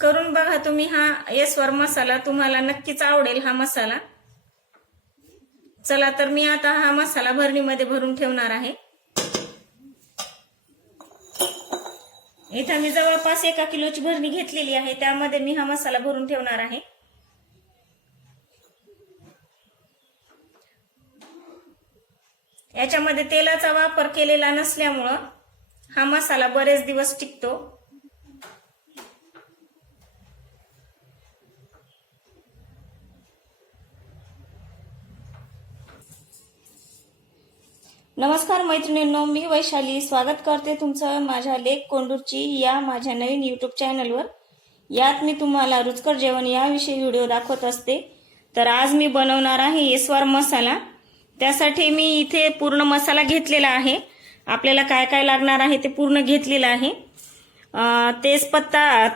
करून बघा तुम्ही हा येस्वर मसाला, तुम्हाला नक्कीच आवडेल हा मसाला। चला तर मी आता हा मसाला भरणीमध्ये भरून ठेवणार आहे। इथं मी जवळपास 1 किलोची भरणी घेतलेली आहे, त्यामध्ये मी हा मसाला भरून ठेवणार आहे। याच्यामध्ये तेलाचा वापर केलेला नसल्यामुळं हा मसाला बरेच दिवस टिकतो। नमस्कार मैत्रिणींनो, मी वैशाली स्वागत करते तुमचं माझ्या लेक कोंडूरची या माझ्या नवीन यूट्यूब चॅनलवर। यात मी तुम्हाला रुचकर जेवण याविषयी व्हिडिओ दाखवत असते। तर आज मी बनवणार आहे येस्वर मसाला। त्यासाठी मी इथे पूर्ण मसाला घेतलेला आहे। आपल्याला काय काय लागणार आहे ते पूर्ण घेतलेलं आहे।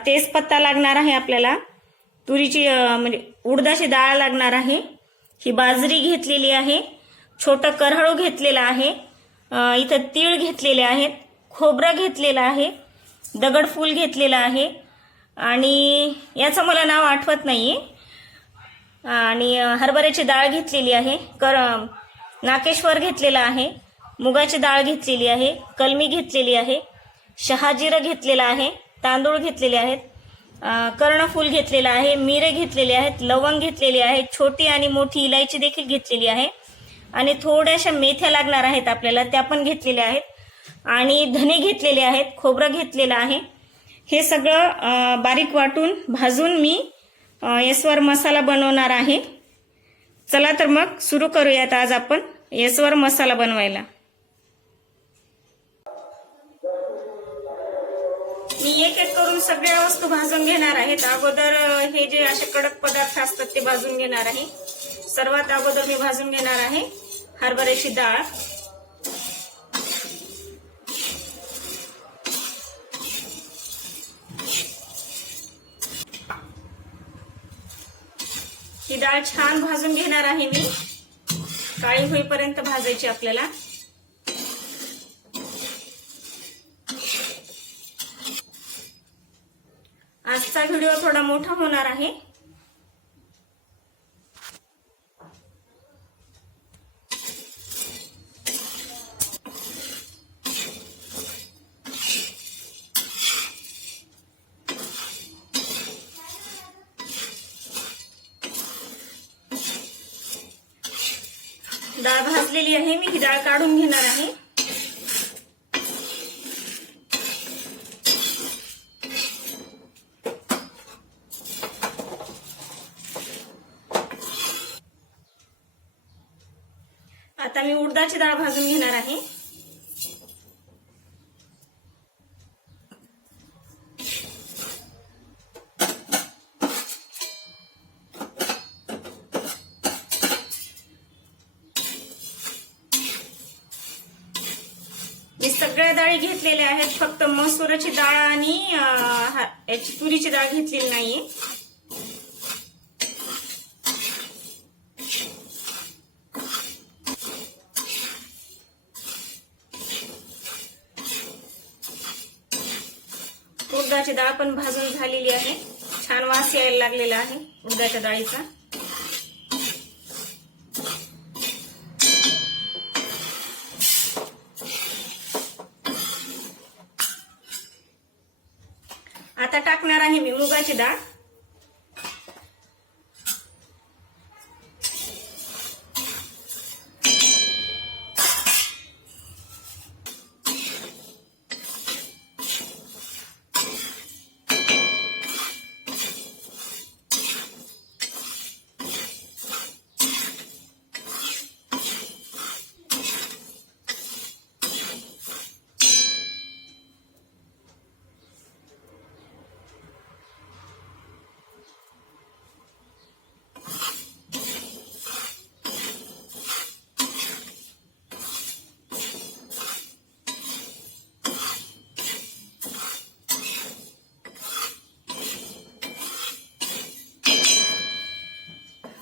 तेजपत्ता लागणार आहे आपल्याला, तुरीची म्हणजे उडदाची डाळ लागणार आहे, ही बाजरी घेतलेली आहे, छोटं करहळू घेतलेलं आहे, इथं तीळ घेतलेले आहेत, खोबरं घेतलेलं आहे, दगडफूल घेतलेलं आहे आणि याचं मला नाव आठवत नाहीये, आणि हरभऱ्याची डाळ घेतलेली आहे, नाकेश्वर घेतलेला आहे, मुगाची डाळ घेतलेली आहे, कलमी घेतलेली आहे, शहाजिरं घेतलेलं आहे, तांदूळ घेतलेले आहेत, कर्णफूल घेतलेलं आहे, मिरे घेतलेले आहेत, लवंग घेतलेली आहे, छोटी आणि मोठी इलायची देखील घेतलेली आहे आणि थोड्याशा मेथ्या लागणार आहेत आपल्याला, त्या पण घेतलेल्या आहेत आणि धने घेतलेले आहेत, खोबरं घेतलेलं आहे। हे सगळं बारीक वाटून भाजून मी येस्वर मसाला बनवणार आहे। चला तर मग सुरू करूयात आज आपण येस्वर मसाला बनवायला। मी एक एक करून सगळ्या वस्तू भाजून घेणार आहेत। अगोदर हे जे असे कडक पदार्थ असतात ते भाजून घेणार आहे। सर्वात अगोदर मी भाजून घेणार आहे हरभऱ्याची डाळ। ही डाळ छान भाजून घेणार आहे मी, काळी होईपर्यंत भाजायची आपल्याला। आजचा व्हिडिओ थोडा मोठा होणार आहे। डाळ भाजलेली आहे, मी ही डाळ काढून घेणार आहे। आता मी उडदाची डाळ भाजून घेणार आहे। मी सगळ्या डाळी घेतलेल्या आहेत, फक्त मसूराची डाळ आणि याची तुरीची डाळ घेतलेली नाहीये। उडदाची डाळ पण भाजून झालेली आहे, छान वास यायला लागलेला आहे उडदाच्या डाळीचा। आता टाकणार आहे मी मुगाची डाळ।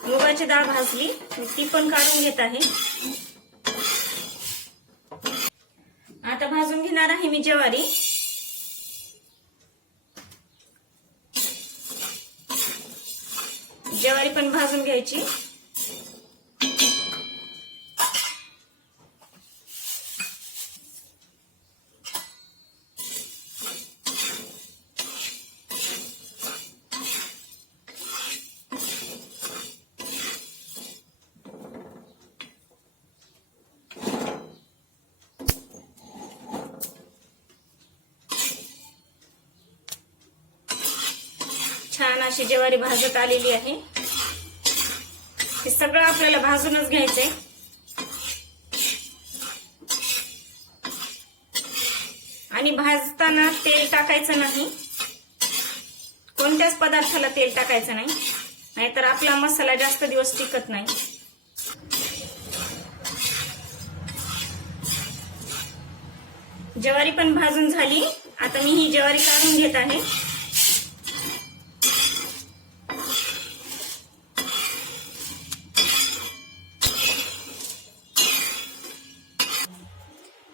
मुगाची डाळ भाजली, ती पण काढून घेत आहे। आता भाजून घेणार आहे मी ज्वारी। ज्वारी पण भाजून घ्यायची. छान अशी ज्वारी भाजत आलेली आहे. हे सगळं आपल्याला भाजूनच घ्यायचंय. आणि भाजताना तेल टाकायचं नाही. कोणत्याच पदार्थाला तेल टाकायचं नाही, नाहीतर आपला मसाला जास्त दिवस टिकत नाही. ज्वारी पण भाजून झाली. आता मी ही ज्वारी काढून घेत आहे.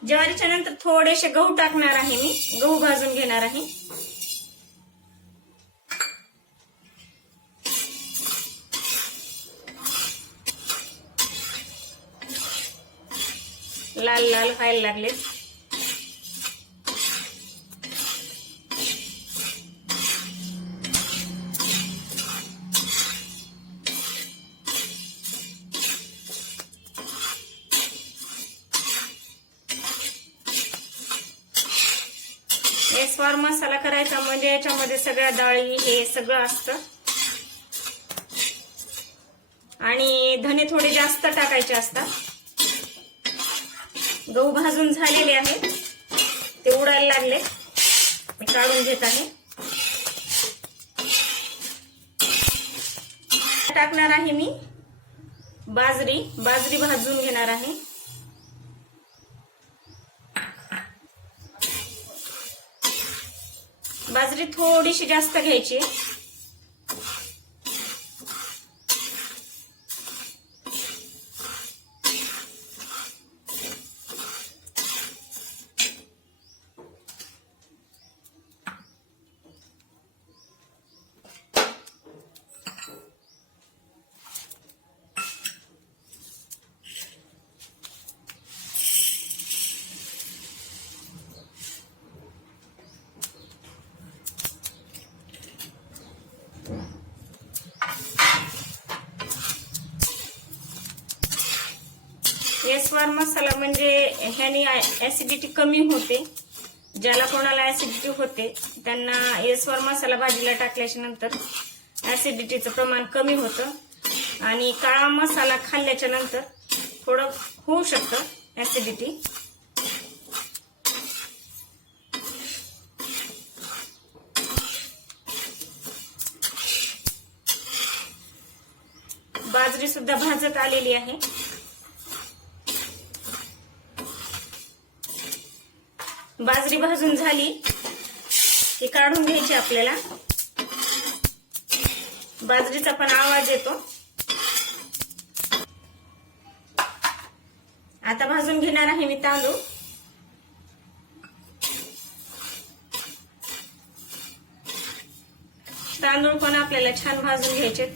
ज्वारीच्या नंतर थोडेसे गहू टाकणार आहे. मी गहू भाजून घेणार आहे. लाल लाल व्हायला लागले. स्वार मसाला करायचा म्हणजे याच्यामध्ये सगळ्या डाळी हे सगळं असतं. आणि धने थोडे जास्त टाकायचे असतात. गहू भाजून झालेले आहेत, ते उडायला लागले. मी काढून घेत आहे. टाकणार आहे मी बाजरी भाजून घेणार आहे. बाजरी थोडीशी जास्त घ्यायची. स्वार मसाला म्हणजे ह्याने ऍसिडिटी कमी होते. ज्याला कोणाला ऍसिडिटी होते त्यांना स्वार मसाला भाजीला टाकल्याच्या नंतर ऍसिडिटीचं प्रमाण कमी होतं. आणि काळा मसाला खाल्ल्याच्या नंतर थोडं होऊ शकतं ऍसिडिटी. बाजरी सुद्धा भाजत आलेली आहे. बाजरी भाजून झाली की काढून घ्यायची आपल्याला. बाजरीचा पण आवाज येतो. आता भाजून घेणार आहे मी तांदूळ. तांदूळ पण आपल्याला छान भाजून घ्यायचे.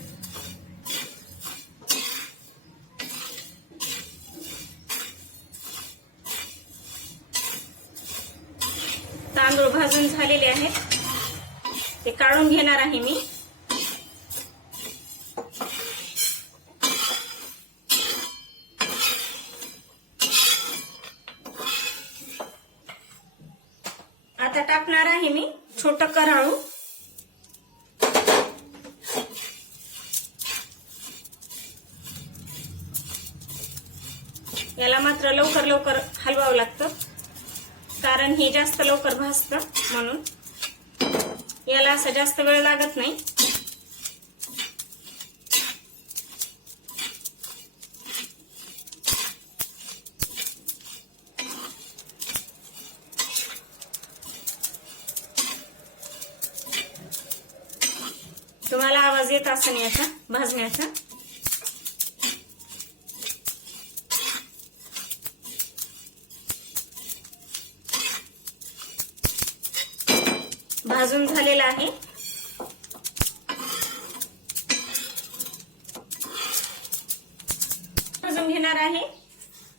तांदूळ भाजून झालेले आहेत, ते काढून घेणार आहे मी. आता टाकणार आहे मी छोटं कराळू. याला मात्र लवकर लवकर हलवावं लागतं, कारण हे जास्त लवकर भाजतं म्हणून. याला असं जास्त वेळ लागत नाही. तुम्हाला आवाज येत असेल याचा भाजण्याचा. भाजून झालेला आहे. घेणार आहे.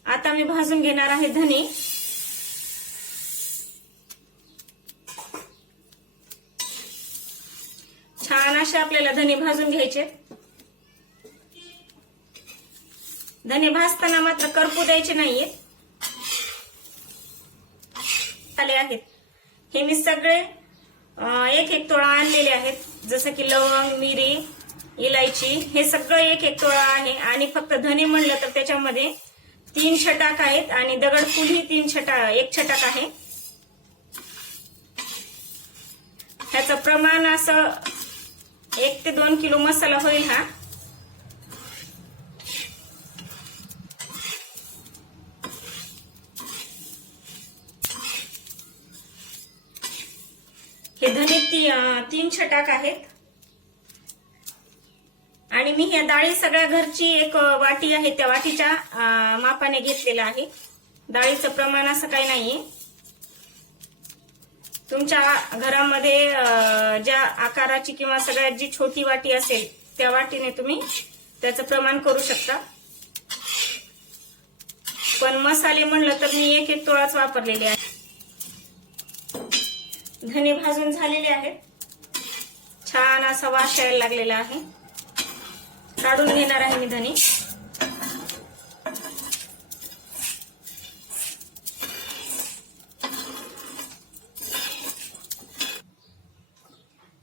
आता मी भाजून घेणार आहे धने. छान असे आपल्याला धने भाजून घ्यायचे. धने भाजताना मात्र करपू द्यायचे नाहीये. आले आहेत हे मी सगळे एक एक तोळा आणलेले आहेत. जसं की लवंग, मिरी, इलायची हे सगळं एक एक तोळा आहे. आणि फक्त धने म्हणलं तर त्याच्यामध्ये 3 छटाक आहेत आणि दगडफूल ही 1 छटाक आहे. ह्याचं प्रमाण असं 1 ते 2 किलो मसाला होईल हा. हे धने 3 छटाक आहेत. आणि मी ह्या डाळी सगळ्या घरची एक वाटी आहे त्या वाटीच्या मापाने घेतलेला आहे. डाळीचं प्रमाण असं काही नाहीये. तुमच्या घरामध्ये ज्या आकाराची किंवा सगळ्यात जी छोटी वाटी असेल त्या वाटीने तुम्ही त्याचं प्रमाण करू शकता. पण मसाले म्हणलं तर मी 1 तोळाच वापरलेले आहे. धने भाजून झालेले आहेत. छान असा वास यायला लागलेला आहे. काढून घेणार आहे मी धने.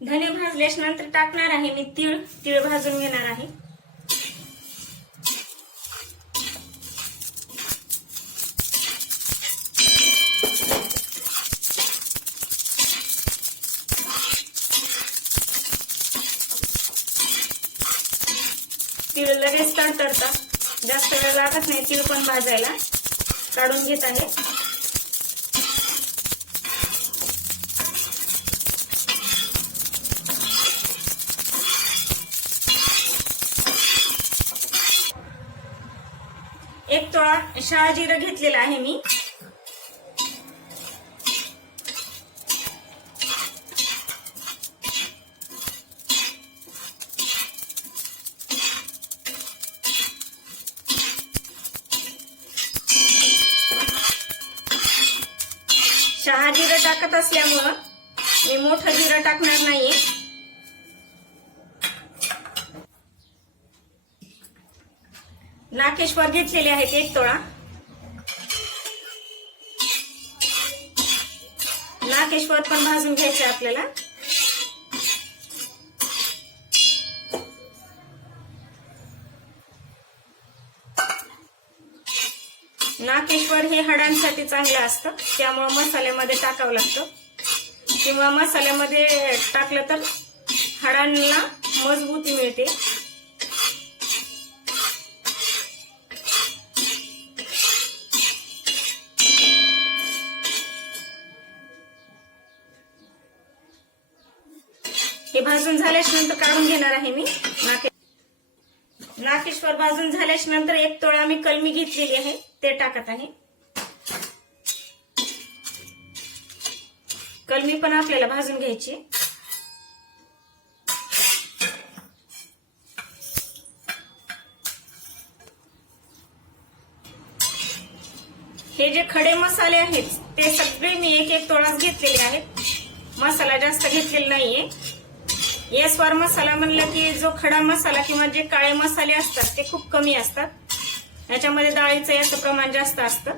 धने भाजल्याच्या नंतर टाकणार आहे मी तीळ भाजून घेणार आहे. तीळ लगेच तडतडतात. जास्त वेळ लागत नाही तीळ पण भाजायला. काढून घेत आहे. एक तोळा शहाजिरं घेतलेला आहे मी. शहाजिरं टाकत असल्यामुळं मी मोठं जिरं टाकणार नाहीये. नाकेश्वर घेतलेले आहेत 1 तोळा. नाकेश्वर पण भाजून घ्यायचे आपल्याला. नाकेश्वर हे हाडांसाठी चांगलं असतं. त्यामुळे मसाल्यामध्ये टाकावं लागतं. किंवा मसाल्यामध्ये टाकलं तर हाडांना मजबूती मिळते. हे भाजून झाल्याच्या नंतर काढून घेणार आहे मी. नाकेश्वर भाजून झाल्याच्या नंतर 1 तोळा मी कलमी घेतलेली आहे ते टाकत आहे. कलमी पण आपल्याला भाजून घ्यायची. हे जे खडे मसाले आहेत ते सगळे मी 1 तोळाच घेतलेले आहेत. मसाला जास्त घेतलेला नाहीये. येसवार मसाला म्हणलं की जो खडा मसाला किंवा जे काळे मसाले असतात ते खूप कमी असतात. याच्यामध्ये डाळीचं याचं प्रमाण जास्त असतं.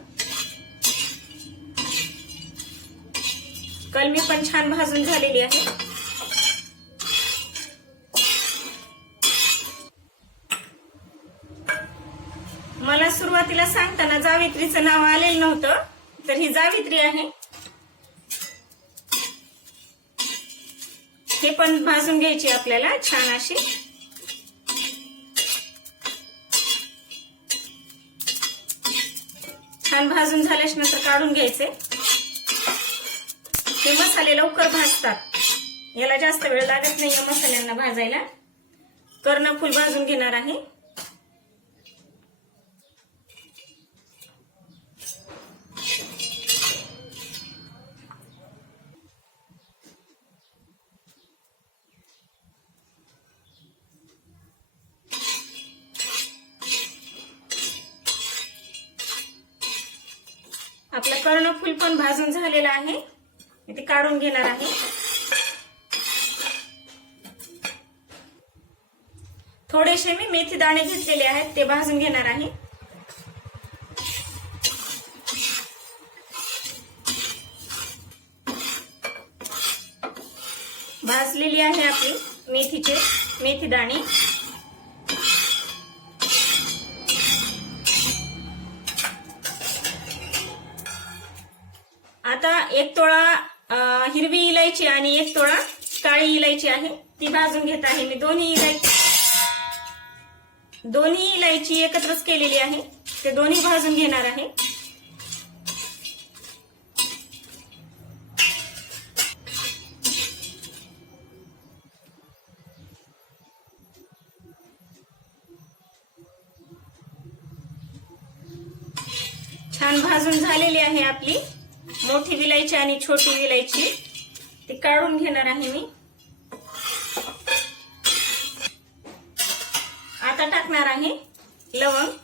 कलमी पण छान भाजून झालेली आहे. मला सुरुवातीला सांगताना जावित्रीचं नाव आलेलं नव्हतं. तर ही जावित्री आहे. हे पण भाजून घ्यायची आपल्याला छान अशी. छान भाजून झाल्याच्या नंतर काढून घ्यायचे. हे मसाले लवकर भाजतात. याला जास्त वेळ लागत नाही या मसाल्यांना भाजायला. कर्णफूल भाजून घेणार आहे. आपलं कर्णफूल पण भाजून झालेलं आहे, मी ते काढून घेणार आहे. थोडेसे मी मेथी दाणे घेतलेले आहेत, ते भाजून घेणार आहे. भाजलेली आहे आपली मेथी दाणे. आता 1 तोळा हिरवी इलायची आणि 1 तोळा काळी इलायची आहे, ती भाजून घेत आहे मी. दोन्ही इलायची एकत्रच केलेली आहे, ते दोन्ही भाजून घेणार आहे. छान भाजून झालेली आहे आपली मोठी विलायची आणि छोटी विलायची, ती काढून घेणार आहे मी. आता टाकणार आहे लवंग.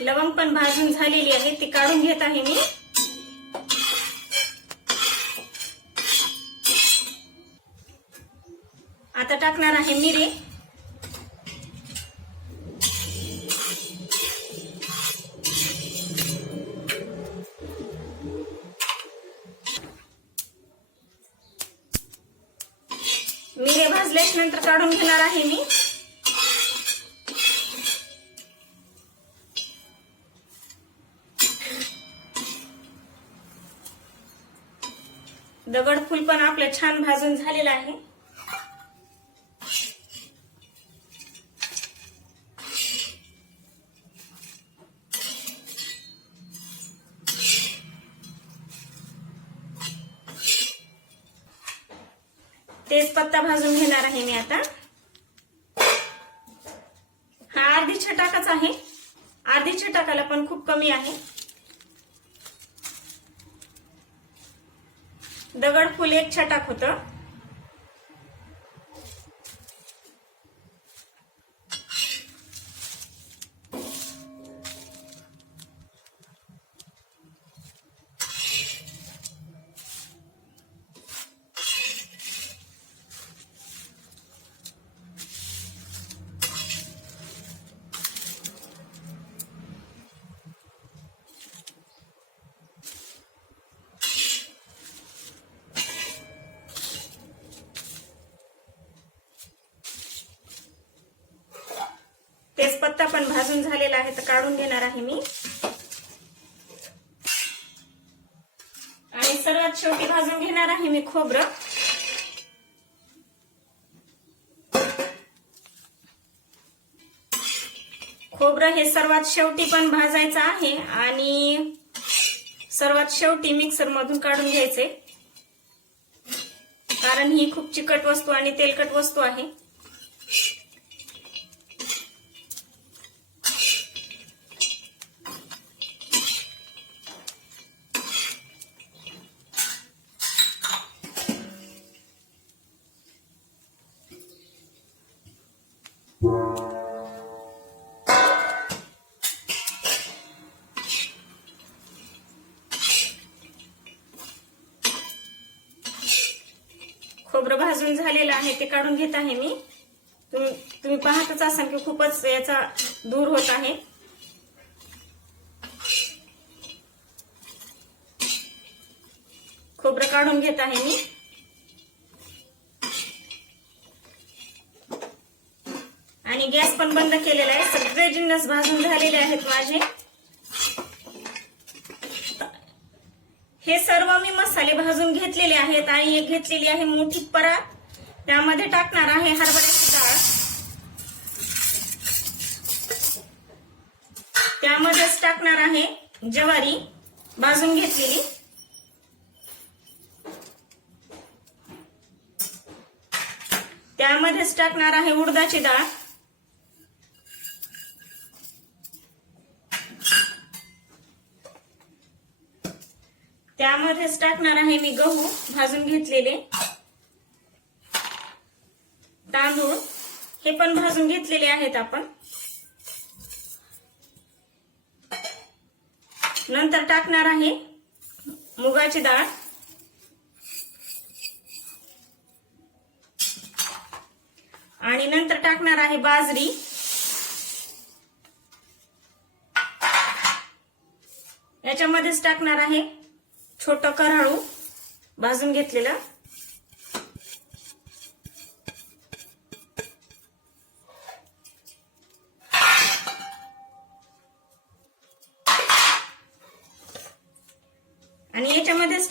लवंग पण भाजून झालेली आहे, ती काढून घेत आहे मी. आता टाकणार आहे मिरी. मिरे भाजल्याच्या नंतर काढून घेणार आहे मी. दगडफूल पण आपलं छान भाजून झालेलं आहे. तेजपत्ता भाजून घेणार आहे मी आता. हा अर्धी छटाकच आहे, अर्धी छटाकाला पण खूप कमी आहे. दगडफूल 1 छटाक होतं. तेजपत्ता पण भाजून झालेला आहे, तर काढून घेणार आहे मी. आणि सर्वात शेवटी भाजून घेणार आहे मी खोबरं. खोबरं हे सर्वात शेवटी पण भाजायचं आहे आणि सर्वात शेवटी मिक्सर मधून काढून घ्यायचे, कारण ही खूप चिकट वस्तू आणि तेलकट वस्तू आहे. खोबरं भाजून झालेलं आहे, ते काढून घेत आहे मी. तुम्ही पाहतच असाल की खूपच याचा धूर होत आहे. खोबरं काढून घेत आहे मी. आणि गॅस पण बंद केलेला आहे. सगळे जिन्नस भाजून झालेले आहेत माझे. हे सर्व मी मसाले भाजून घेतलेले आहेत आणि एक घेतलेली आहे मोठी परात, त्यामध्ये टाकणार आहे हरभऱ्याची डाळ. त्यामध्येच टाकणार आहे ज्वारी भाजून घेतलेली. त्यामध्येच टाकणार आहे उडदाची डाळ. त्यामध्येच टाकणार आहे मी गहू भाजून घेतलेले, तांदूळ हे पण भाजून घेतलेले आहेत आपण. नंतर टाकणार आहे मुगाची डाळ, आणि नंतर टाकणार आहे बाजरी, याच्यामध्येच टाकणार आहे छोटं कऱ्हाळू भाजून घेतलेलं, आणि याच्यामध्येच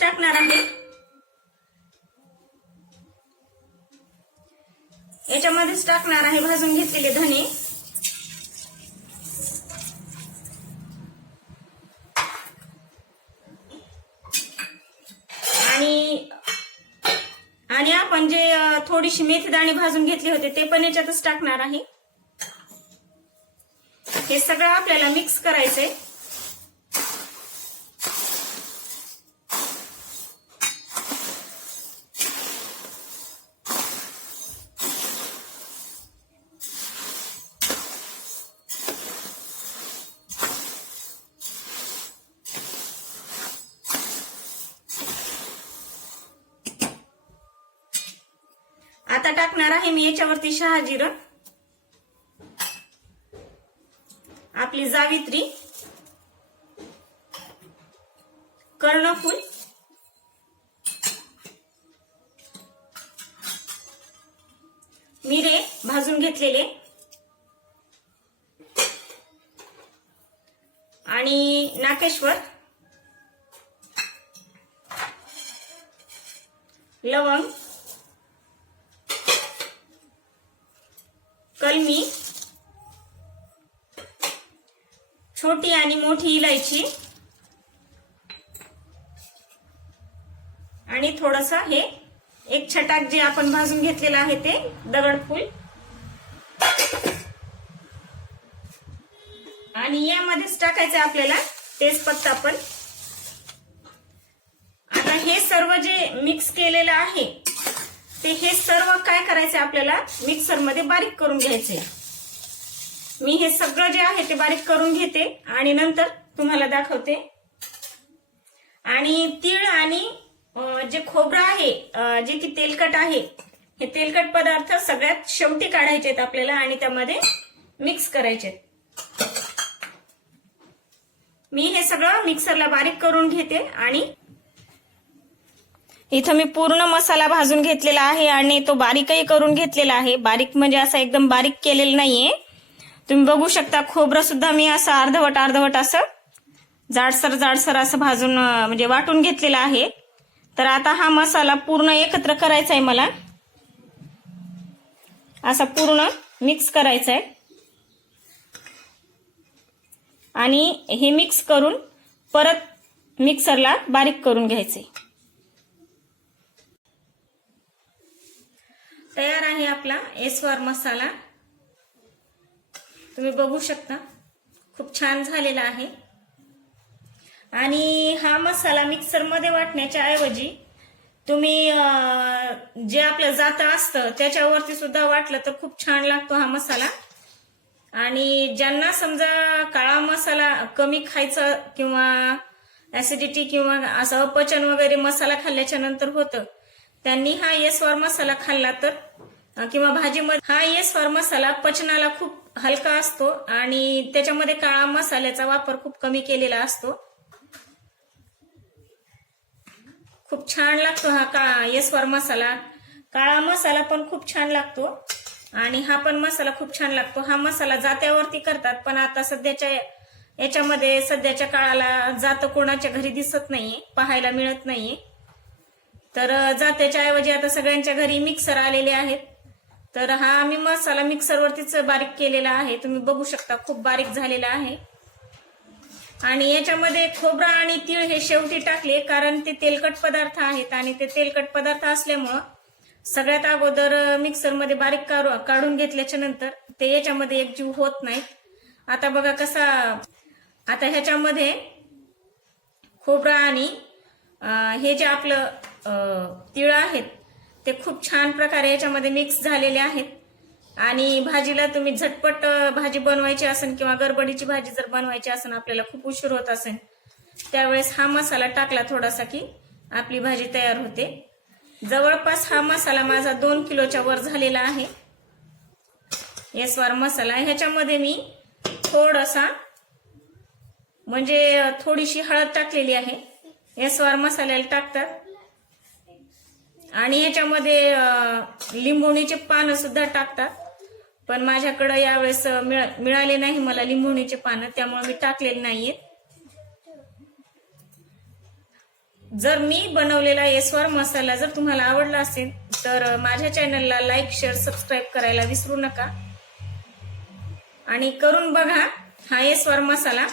टाकणार आहे भाजून घेतलेले धने, आणि आपण जे थोडीशी मेथीदाणे भाजून घेतले होते ते पण याच्यातच टाकणार आहे. हे सगळं आपल्याला मिक्स करायचंय. आता टाकणार आहे मी याच्यावरती शहाजिरं, आपली जावित्री, कर्णफूल, मिरे भाजून घेतलेले, आणि नाकेश्वर, लवंग, कलमी, छोटी आणि मोठी इलायची, आणि थोडंसं हे एक छटाक जे आपण भाजून घेतलेलं आहे ते दगडफूल, आणि यामध्येच टाकायचं आपल्याला तेजपत्ता पण. आता हे सर्व जे मिक्स केलेलं आहे ते हे सर्व काय करायचं आपल्याला मिक्सर मध्ये बारीक करून घ्यायचे. मी हे सगळं जे आहे ते बारीक करून घेते आणि नंतर तुम्हाला दाखवते. आणि तीळ आणि जे खोबरं आहे जे की तेलकट आहे, हे तेलकट पदार्थ सगळ्यात शेवटी काढायचे आहेत आपल्याला आणि त्यामध्ये मिक्स करायचे. मी हे सगळं मिक्सरला बारीक करून घेते. आणि इथं मी पूर्ण मसाला भाजून घेतलेला आहे आणि तो बारीकही करून घेतलेला आहे. बारीक म्हणजे असं एकदम बारीक केलेलं नाहीये. तुम्ही बघू शकता खोबरं सुद्धा मी असं अर्धवट असं जाडसर असं भाजून म्हणजे वाटून घेतलेला आहे. तर आता हा मसाला पूर्ण एकत्र करायचा आहे मला, असा पूर्ण मिक्स करायचा आहे. आणि हे मिक्स करून परत मिक्सरला बारीक करून घ्यायचे. तयार आहे आपला एस्वार मसाला. तुम्ही बघू शकता खूप छान झालेला आहे. आणि हा मसाला मिक्सर मध्ये वाटण्याच्या ऐवजी तुम्ही जे आपलं जातं असतं त्याच्यावरती सुद्धा वाटलं तर खूप छान लागतो हा मसाला. आणि ज्यांना समजा काळा मसाला कमी खायचा किंवा ऍसिडिटी किंवा असं अपचन वगैरे मसाला खाल्ल्याच्या नंतर होतं, त्यांनी हा एस्वार मसाला खाल्ला तर किंवा भाजीमध्ये हा एस्वार मसाला पचनाला खूप हलका असतो आणि त्याच्यामध्ये काळा मसाल्याचा वापर खूप कमी केलेला असतो. खूप छान लागतो हा एस्वार मसाला. काळा मसाला पण खूप छान लागतो आणि हा पण मसाला खूप छान लागतो. हा मसाला जात्यावरती करतात पण आता सध्याच्या काळाला जातं कोणाच्या घरी दिसत नाहीये, पाहायला मिळत नाहीये. तर जात्याच्या ऐवजी आता सगळ्यांच्या घरी मिक्सर आलेले आहेत. तर हा मी मसाला मिक्सरवरतीच बारीक केलेला आहे. तुम्ही बघू शकता खूप बारीक झालेला आहे. आणि याच्यामध्ये खोबरं आणि तीळ हे शेवटी टाकले कारण ते तेलकट पदार्थ आहेत आणि ते तेलकट पदार्थ असल्यामुळं सगळ्यात अगोदर मिक्सरमध्ये बारीक काढून घेतल्याच्या नंतर ते याच्यामध्ये एकजीव होत नाहीत. आता बघा कसा, आता ह्याच्यामध्ये खोबरं आणि हे जे आपलं तीळ आहेत ते खूप छान प्रकारे याच्यामध्ये मिक्स झालेले आहेत आणि भाजीला तुम्ही झटपट भाजी बनवायची असेल किंवा गडबडीची भाजी जर बनवायची असेल, आपल्याला खूप उशीर होत असेल, त्यावेळेस हा मसाला टाकला थोडासा की आपली भाजी तयार होते. जवळपास हा मसाला माझा 2 किलोच्या वर झालेला आहे. येस्वार मसाला ह्याच्यामध्ये मी थोडासा म्हणजे थोडीशी हळद टाकलेली आहे. येस्वार मसाल्याला टाकतात आणि ह्याच्यामध्ये लिंबोणीचे पानं सुद्धा टाकतात, पण माझ्याकडे यावेळेस मिळाले नाही मला लिंबोणीचे पानं, त्यामुळे मी टाकलेले नाहीयेत. जर मी बनवलेला येस्वार मसाला जर तुम्हाला आवडला असेल तर माझ्या चॅनलला लाईक, शेअर, सबस्क्राईब करायला विसरू नका आणि करून बघा हा येस्वार मसाला.